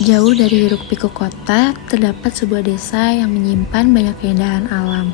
Jauh dari hiruk-pikuk kota, terdapat sebuah desa yang menyimpan banyak keindahan alam.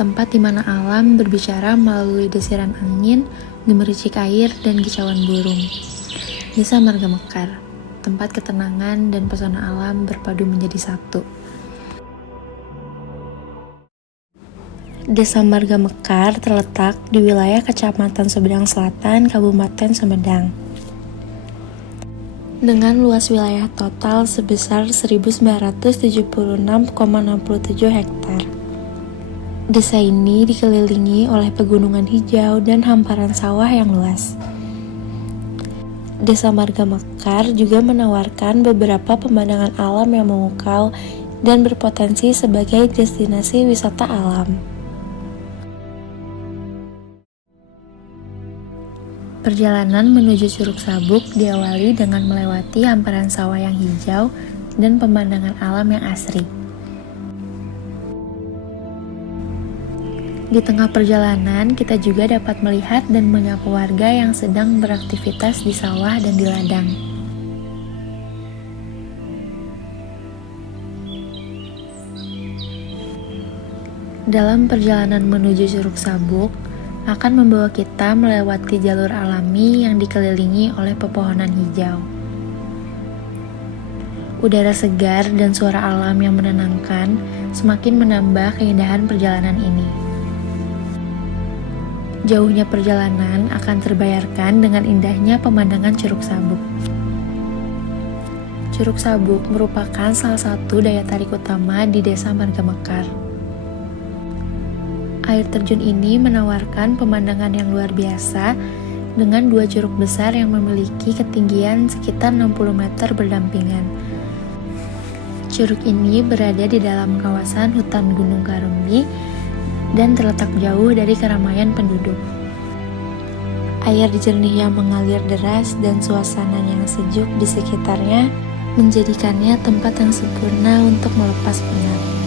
Tempat di mana alam berbicara melalui desiran angin, gemericik air, dan kicauan burung. Desa Marga Mekar, tempat ketenangan dan pesona alam berpadu menjadi satu. Desa Marga Mekar terletak di wilayah Kecamatan Sumedang Selatan, Kabupaten Sumedang. Dengan luas wilayah total sebesar 1976,67 hektar. Desa ini dikelilingi oleh pegunungan hijau dan hamparan sawah yang luas. Desa Marga Mekar juga menawarkan beberapa pemandangan alam yang memukau dan berpotensi sebagai destinasi wisata alam. Perjalanan menuju Curug Sabuk diawali dengan melewati hamparan sawah yang hijau dan pemandangan alam yang asri. Di tengah perjalanan, kita juga dapat melihat dan menyapa warga yang sedang beraktivitas di sawah dan di ladang. Dalam perjalanan menuju Curug Sabuk, akan membawa kita melewati jalur alami yang dikelilingi oleh pepohonan hijau. Udara segar dan suara alam yang menenangkan semakin menambah keindahan perjalanan ini. Jauhnya perjalanan akan terbayarkan dengan indahnya pemandangan Curug Sabuk. Curug Sabuk merupakan salah satu daya tarik utama di Desa Marga Mekar. Air terjun ini menawarkan pemandangan yang luar biasa dengan dua curug besar yang memiliki ketinggian sekitar 60 meter berdampingan. Curug ini berada di dalam kawasan hutan Gunung Karumbi dan terletak jauh dari keramaian penduduk. Air jernih yang mengalir deras dan suasana yang sejuk di sekitarnya menjadikannya tempat yang sempurna untuk melepas penat.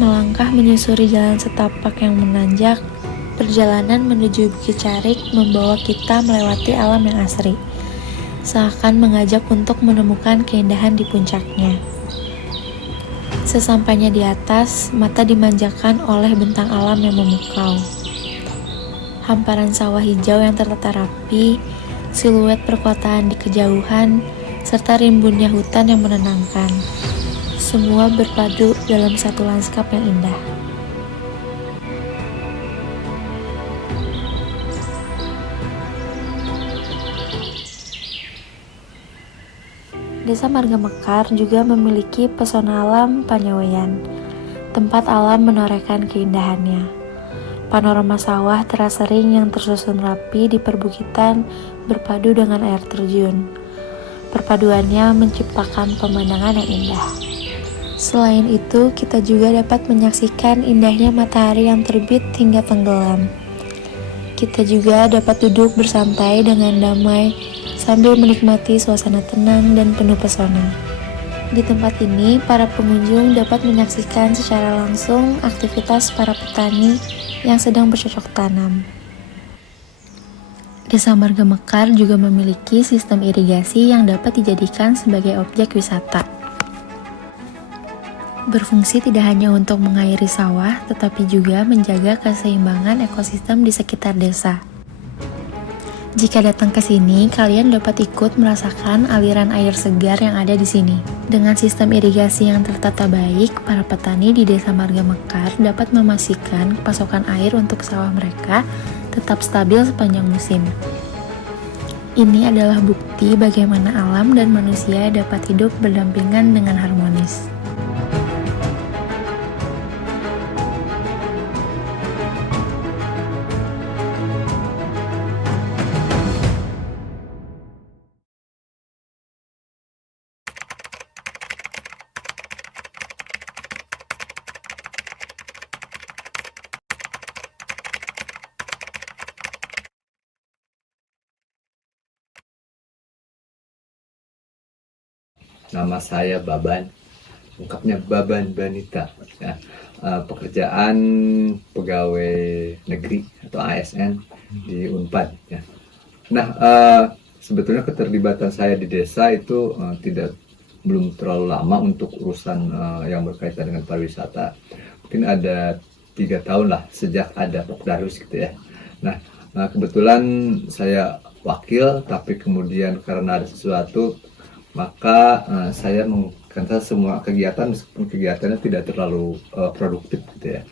Melangkah menyusuri jalan setapak yang menanjak, perjalanan menuju Bukit Carik membawa kita melewati alam yang asri, seakan mengajak untuk menemukan keindahan di puncaknya. Sesampainya di atas, mata dimanjakan oleh bentang alam yang memukau. Hamparan sawah hijau yang tertata rapi, siluet perkotaan di kejauhan, serta rimbunnya hutan yang menenangkan. Semua berpadu dalam satu lanskap yang indah. Desa Marga Mekar juga memiliki pesona alam Panyaweyan, tempat alam menorehkan keindahannya. Panorama sawah terasa ring yang tersusun rapi di perbukitan berpadu dengan air terjun. Perpaduannya menciptakan pemandangan yang indah. Selain itu, kita juga dapat menyaksikan indahnya matahari yang terbit hingga tenggelam. Kita juga dapat duduk bersantai dengan damai sambil menikmati suasana tenang dan penuh pesona. Di tempat ini, para pengunjung dapat menyaksikan secara langsung aktivitas para petani yang sedang bercocok tanam. Desa Marga Mekar juga memiliki sistem irigasi yang dapat dijadikan sebagai objek wisata. Berfungsi tidak hanya untuk mengairi sawah, tetapi juga menjaga keseimbangan ekosistem di sekitar desa. Jika datang ke sini, kalian dapat ikut merasakan aliran air segar yang ada di sini. Dengan sistem irigasi yang tertata baik, para petani di Desa Marga Mekar dapat memastikan pasokan air untuk sawah mereka tetap stabil sepanjang musim. Ini adalah bukti bagaimana alam dan manusia dapat hidup berdampingan dengan harmonis. Nama saya Baban, lengkapnya Baban Banita. Ya, pekerjaan pegawai negeri atau ASN di Unpad. Ya. Nah, sebetulnya keterlibatan saya di desa itu belum terlalu lama untuk urusan yang berkaitan dengan pariwisata. Mungkin ada 3 tahun lah sejak ada Pokdarus gitu ya. Nah, kebetulan saya wakil, tapi kemudian karena ada sesuatu, maka saya mengkansel semua kegiatan meskipun kegiatannya tidak terlalu produktif gitu ya.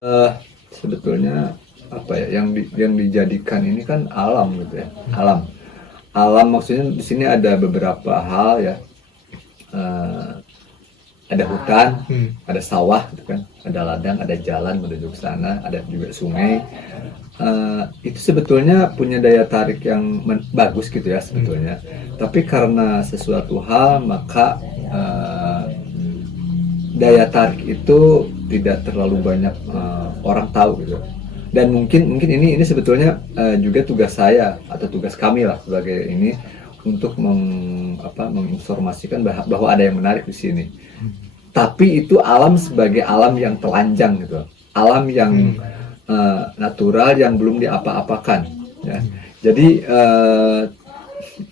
Eh, Sebetulnya apa ya yang dijadikan ini kan alam gitu ya, alam maksudnya di sini ada beberapa hal ya. Eh, ada hutan, ada sawah gitu kan, ada ladang, ada jalan menuju ke sana, ada juga sungai. Itu sebetulnya punya daya tarik yang bagus gitu ya sebetulnya, tapi karena sesuatu hal maka daya tarik itu tidak terlalu banyak orang tahu gitu. Dan mungkin ini sebetulnya juga tugas saya atau tugas kami lah sebagai ini untuk menginformasikan bahwa ada yang menarik di sini. Tapi itu alam sebagai alam yang telanjang gitu, alam yang natural yang belum diapa-apakan ya. Jadi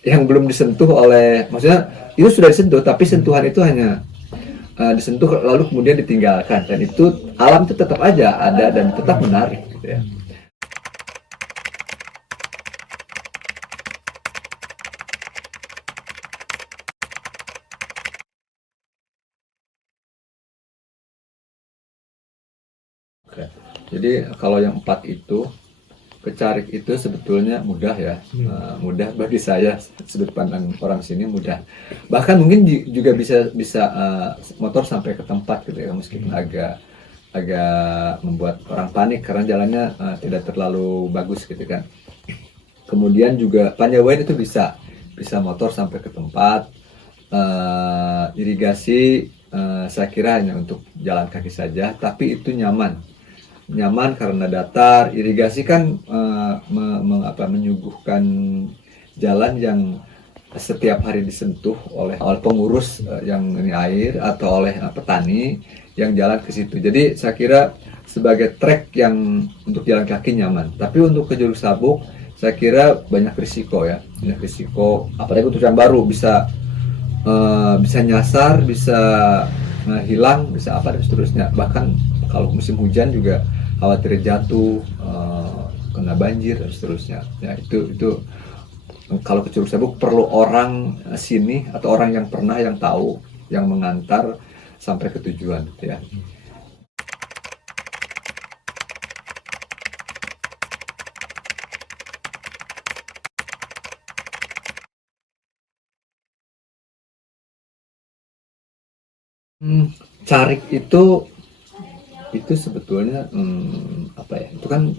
yang belum disentuh oleh, maksudnya itu sudah disentuh tapi sentuhan itu hanya disentuh lalu kemudian ditinggalkan, dan itu alam itu tetap aja ada dan tetap menarik gitu ya. Oke. Jadi kalau yang 4 itu, kecarik itu sebetulnya mudah ya, mudah bagi saya, sudut pandang orang sini mudah. Bahkan mungkin juga bisa motor sampai ke tempat gitu ya, meskipun agak membuat orang panik karena jalannya tidak terlalu bagus gitu kan. Kemudian juga Panjawain itu bisa motor sampai ke tempat. Irigasi saya kira hanya untuk jalan kaki saja, tapi itu nyaman karena datar. Irigasi kan menyuguhkan jalan yang setiap hari disentuh oleh pengurus yang ini air atau oleh petani yang jalan ke situ. Jadi saya kira sebagai trek yang untuk jalan kaki nyaman. Tapi untuk ke Juruk Sabuk saya kira banyak risiko ya, banyak risiko. Apalagi untuk yang baru bisa nyasar, bisa hilang, bisa apa dan seterusnya. Bahkan kalau musim hujan juga khawatir jatuh, kena banjir dan seterusnya. Ya itu kalau ke Curug Sabuk perlu orang sini atau orang yang pernah, yang tahu, yang mengantar sampai ke tujuan gitu ya. Carik itu sebetulnya apa ya? Itu kan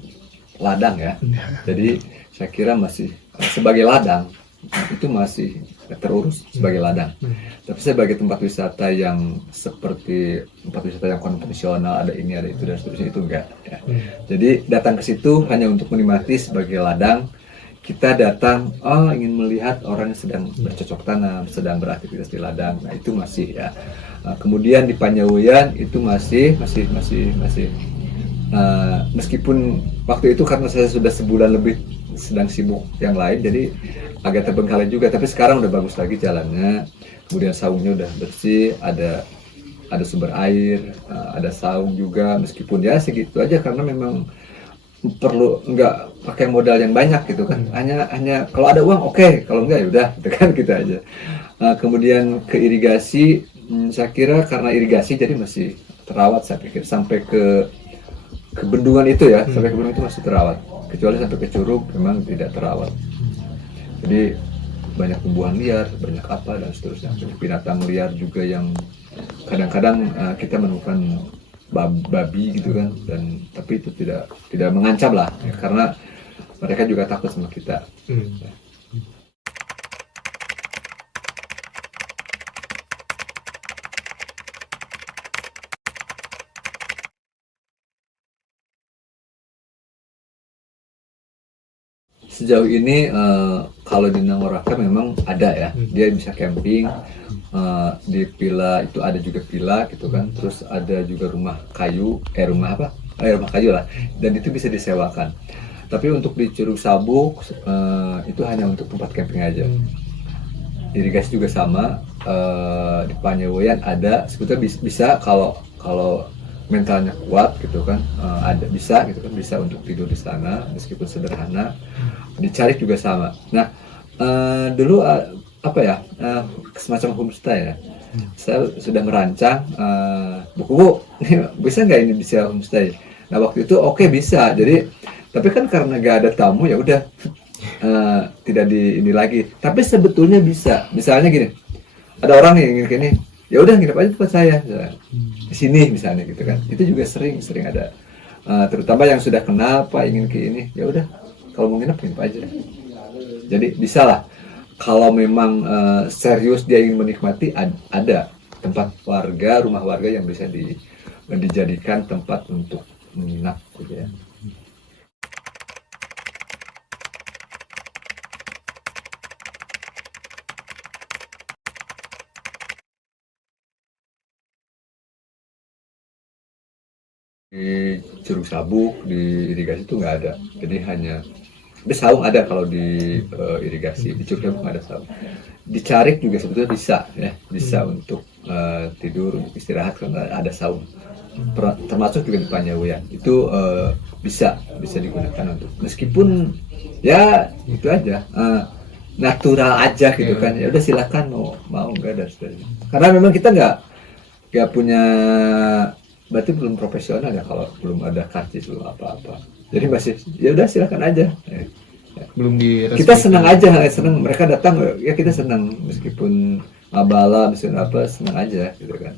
ladang ya. Jadi saya kira masih sebagai ladang itu masih terurus sebagai ladang. Tapi sebagai tempat wisata yang seperti tempat wisata yang konvensional, ada ini ada itu dan seterusnya, itu enggak ya. Jadi datang ke situ hanya untuk menikmati sebagai ladang. Kita datang ingin melihat orang yang sedang bercocok tanam, sedang beraktivitas di ladang. Nah itu masih ya. Kemudian di Panjawayan itu masih meskipun waktu itu karena saya sudah sebulan lebih sedang sibuk yang lain, jadi agak terbengkalai juga. Tapi sekarang udah bagus lagi jalannya, kemudian saungnya udah bersih, ada sumber air, ada saung juga, meskipun ya segitu aja karena memang perlu nggak pakai modal yang banyak gitu kan. Hanya kalau ada uang oke, kalau enggak ya udah gitu kan, gitu aja. Kemudian ke irigasi, saya kira karena irigasi jadi masih terawat, saya pikir sampai ke bendungan itu ya, sampai ke bendungan itu masih terawat, kecuali sampai ke Curug memang tidak terawat. Jadi banyak tumbuhan liar, banyak apa dan seterusnya, binatang liar juga yang kadang-kadang kita menemukan babi gitu kan, dan tapi itu tidak mengancam lah ya, karena mereka juga takut sama kita. Sejauh ini kalau di Nangoraka memang ada ya, dia bisa camping. Di villa itu ada juga villa gitu kan, terus ada juga rumah kayu, rumah kayu lah, dan itu bisa disewakan. Tapi untuk di Curug Sabuk itu hanya untuk tempat camping aja. Irigasi juga sama, di Panyawoyan ada, sebetulnya bisa kalau kalau mentalnya kuat gitu kan, ada bisa gitu kan, bisa untuk tidur di sana meskipun sederhana. Dicari juga sama. Nah, dulu apa ya, semacam homestay ya. Saya sudah merancang buku, bisa nggak ini bisa homestay. Nah waktu itu oke, bisa. Jadi tapi kan karena nggak ada tamu ya udah, tidak di ini lagi. Tapi sebetulnya bisa. Misalnya gini, ada orang yang ingin gini, ya udah nginep aja tempat saya, di sini misalnya gitu kan. Itu juga sering ada. Terutama yang sudah kenal Pak ingin ke ini, ya udah kalau mau nginep aja. Jadi bisa lah. Kalau memang serius dia ingin menikmati, ada tempat warga, rumah warga yang bisa dijadikan tempat untuk menginap gitu ya. Di Curug Sabuk, di irigasi itu nggak ada. Jadi hanya ada saung, ada kalau di irigasi. Di Curug Sabuk nggak ada saung. Di Carik juga sebetulnya bisa ya, bisa untuk tidur, untuk istirahat karena ada saung. Termasuk juga di Panyawoyan itu bisa digunakan untuk, meskipun ya itu aja, natural aja gitu kan. Ya udah silakan mau nggak, dan sebagainya. Karena memang kita nggak punya, berarti belum profesional ya kalau belum ada karcis, belum apa-apa. Jadi masih ya udah silakan aja. Belum diresmikan. Kita senang aja, senang mereka datang ya, kita senang meskipun abala, meskipun apa, senang aja gitu kan.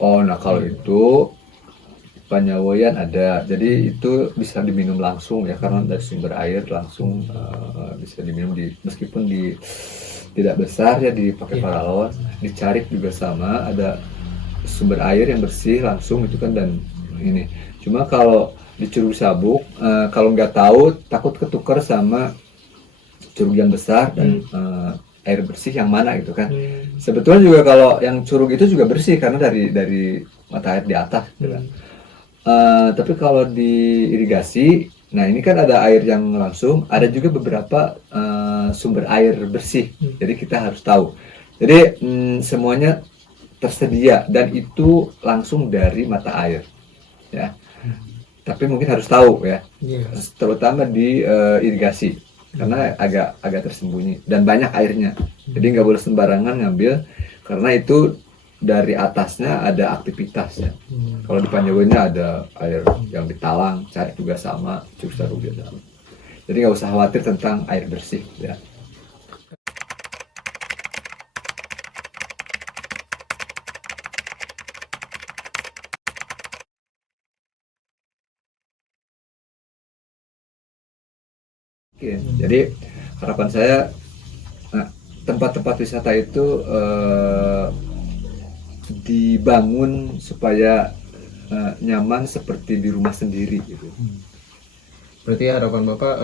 Oh, nah kalau itu Panyawoyan ada, jadi itu bisa diminum langsung ya, karena dari sumber air langsung, bisa diminum meskipun tidak besar ya, dipakai paralon. Di Carik juga sama, ada sumber air yang bersih langsung itu kan, dan ini. Cuma kalau di Curug Sabuk, kalau nggak tahu takut ketukar sama curug yang besar dan air bersih yang mana gitu kan. Sebetulnya juga kalau yang curug itu juga bersih karena dari mata air di atas gitu kan. Tapi kalau di irigasi, nah ini kan ada air yang langsung, ada juga beberapa sumber air bersih. Jadi kita harus tahu. Jadi semuanya tersedia dan itu langsung dari mata air, ya. Tapi mungkin harus tahu ya, terutama di irigasi karena agak tersembunyi dan banyak airnya. Jadi nggak boleh sembarangan ngambil karena itu dari atasnya ada aktivitasnya. Kalau di Panjagonya ada air yang ditalang, Carik juga sama, Curug Sabuk juga sama. Jadi nggak usah khawatir tentang air bersih ya. Jadi harapan saya tempat-tempat wisata itu dibangun supaya nyaman seperti di rumah sendiri gitu. Berarti harapan Bapak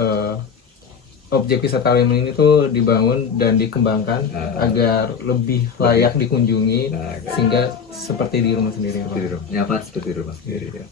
objek wisata Lembang ini tuh dibangun dan dikembangkan agar lebih layak dikunjungi, sehingga seperti di rumah sendiri. Nyaman seperti di rumah sendiri ya.